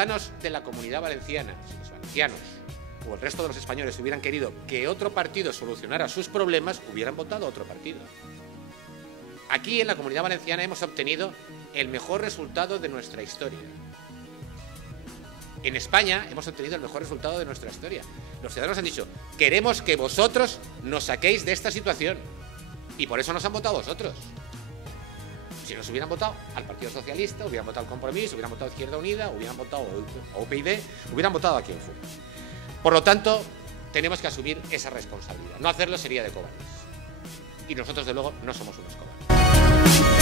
ciudadanos de la Comunidad Valenciana, si los valencianos o el resto de los españoles hubieran querido que otro partido solucionara sus problemas, hubieran votado a otro partido. Aquí en la Comunidad Valenciana hemos obtenido el mejor resultado de nuestra historia. En España hemos obtenido el mejor resultado de nuestra historia. Los ciudadanos han dicho, queremos que vosotros nos saquéis de esta situación. Y por eso nos han votado vosotros. Si nos hubieran votado al Partido Socialista, hubieran votado al Compromís, hubieran votado a Izquierda Unida, hubieran votado a UPyD, hubieran votado a quien fuera. Por lo tanto, tenemos que asumir esa responsabilidad. No hacerlo sería de cobardes. Y nosotros, de luego, no somos unos cobardes.